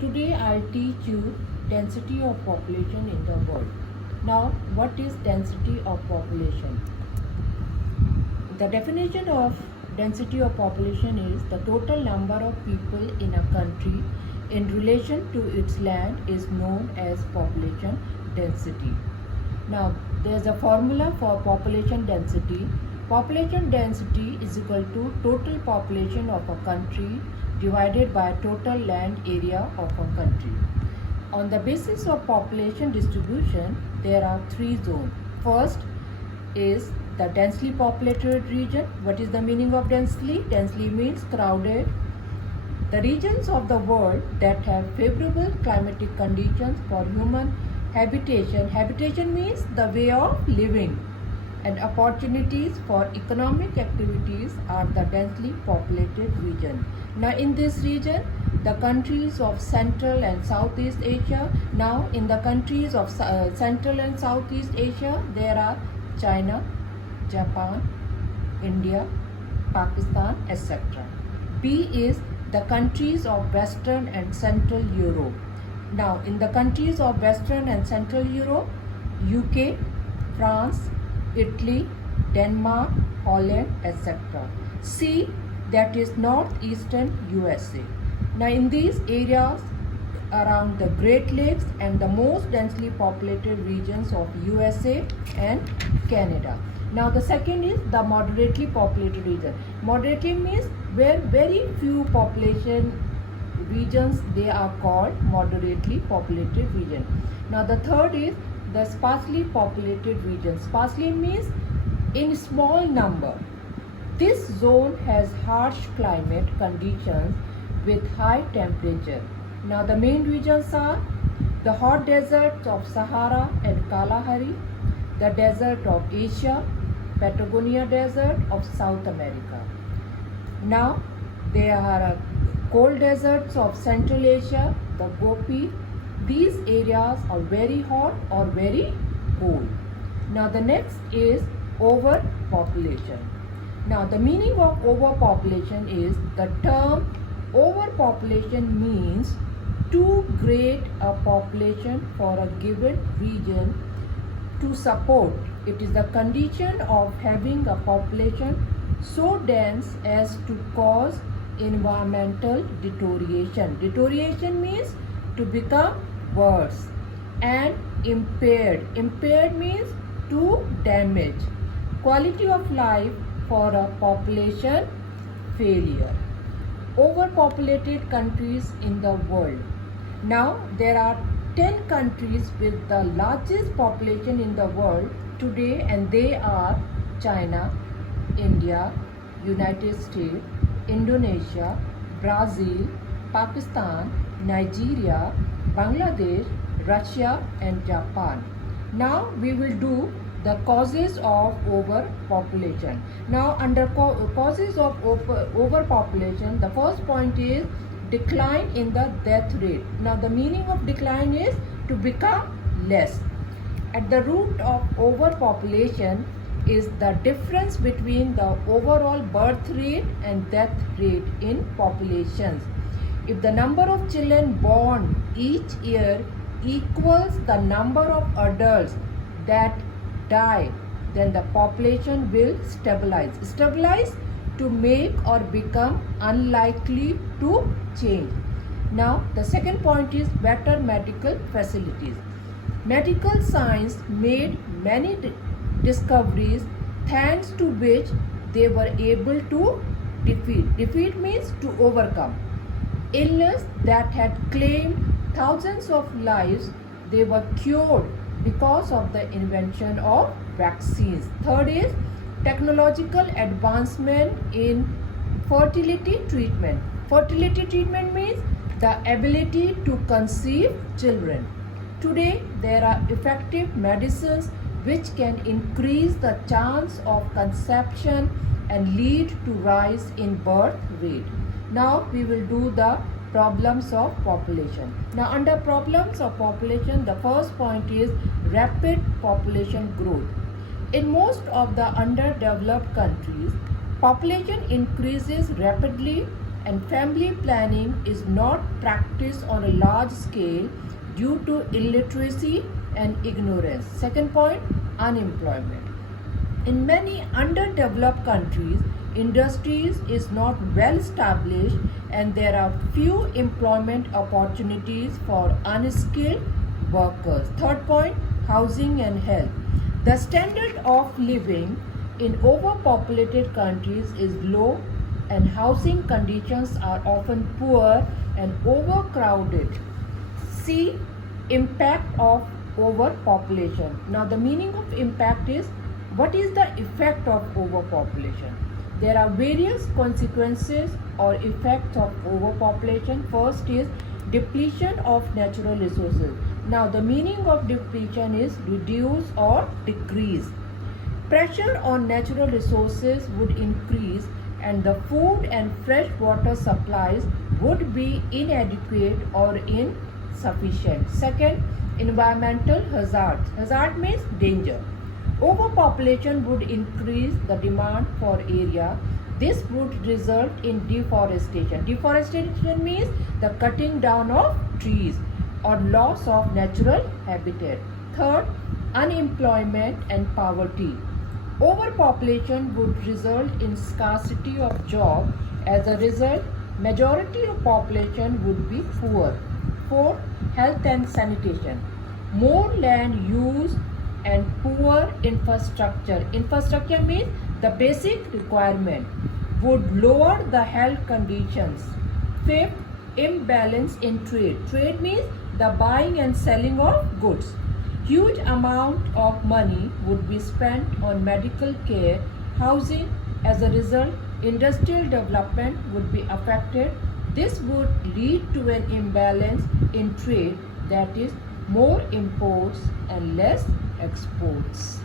Today I'll teach you density of population in the world. Now, what is density of population? The definition of density of population is the total number of people in a country in relation to its land is known as population density. Now, there's a formula for population density. Population density is equal to total population of a country divided by total land area of a country. On the basis of population distribution, there are three zones. First is the densely populated region. What is the meaning of densely? Densely means crowded. The regions of the world that have favorable climatic conditions for human habitation. Habitation means the way of living, and opportunities for economic activities are the densely populated region. Now in this region, the countries of Central and Southeast Asia. Now in the countries of Central and Southeast Asia, there are China, Japan, India, Pakistan, etc. B is the countries of Western and Central Europe. Now in the countries of Western and Central Europe, UK, France, Italy, Denmark, Holland, etc. C, that is northeastern USA. Now in these areas around the Great Lakes and the most densely populated regions of USA and Canada. Now the second is the moderately populated region. Moderately means where very few population regions, they are called moderately populated region. Now the third is the sparsely populated region. Sparsely means in small number. This zone has harsh climate conditions with high temperature. Now the main regions are the hot deserts of Sahara and Kalahari, the desert of Asia, Patagonia desert of South America. Now there are cold deserts of Central Asia, the Gobi. These areas are very hot or very cold. Now the next is overpopulation. Now the meaning of overpopulation is the term overpopulation means too great a population for a given region to support. It is the condition of having a population so dense as to cause environmental deterioration. Deterioration means to become worse, and impaired. Impaired means to damage. Quality of life for a population failure. Overpopulated countries in the world. Now there are 10 countries with the largest population in the world today, and they are China, India, United States, Indonesia, Brazil, Pakistan, Nigeria, Bangladesh, Russia and Japan. Now we will do the causes of overpopulation. Now under causes of overpopulation, the first point is decline in the death rate. Now the meaning of decline is to become less. At the root of overpopulation is the difference between the overall birth rate and death rate in populations. If the number of children born each year equals the number of adults that die, then the population will stabilize. Stabilize to make or become unlikely to change. Now the second point is better medical facilities. Medical science made many discoveries thanks to which they were able to defeat. Defeat means to overcome. Illness that had claimed thousands of lives, they were cured because of the invention of vaccines. Third is technological advancement in fertility treatment. Fertility treatment means the ability to conceive children. Today there are effective medicines which can increase the chance of conception and lead to rise in birth rate. Now we will do the problems of population. Now under problems of population, the first point is rapid population growth. In most of the underdeveloped countries, population increases rapidly and family planning is not practiced on a large scale due to illiteracy and ignorance. Second point, unemployment. In many underdeveloped countries, industries is not well established and there are few employment opportunities for unskilled workers. Third point, housing and health. The standard of living in overpopulated countries is low and housing conditions are often poor and overcrowded. C. Impact of overpopulation. Now the meaning of impact is, what is the effect of overpopulation? There are various consequences or effects of overpopulation. First is depletion of natural resources. Now the meaning of depletion is reduce or decrease. Pressure on natural resources would increase and the food and fresh water supplies would be inadequate or insufficient. Second, environmental hazards. Hazard means danger. Overpopulation would increase the demand for area. This would result in deforestation. Deforestation means the cutting down of trees or loss of natural habitat. Third, unemployment and poverty. Overpopulation would result in scarcity of jobs. As a result, majority of population would be poor. Fourth, health and sanitation. More land use and poor infrastructure. Infrastructure means the basic requirement would lower the health conditions. Fifth, imbalance in trade. Trade means the buying and selling of goods. Huge amount of money would be spent on medical care, housing. As a result, industrial development would be affected. This would lead to an imbalance in trade, that is more imports and less exports.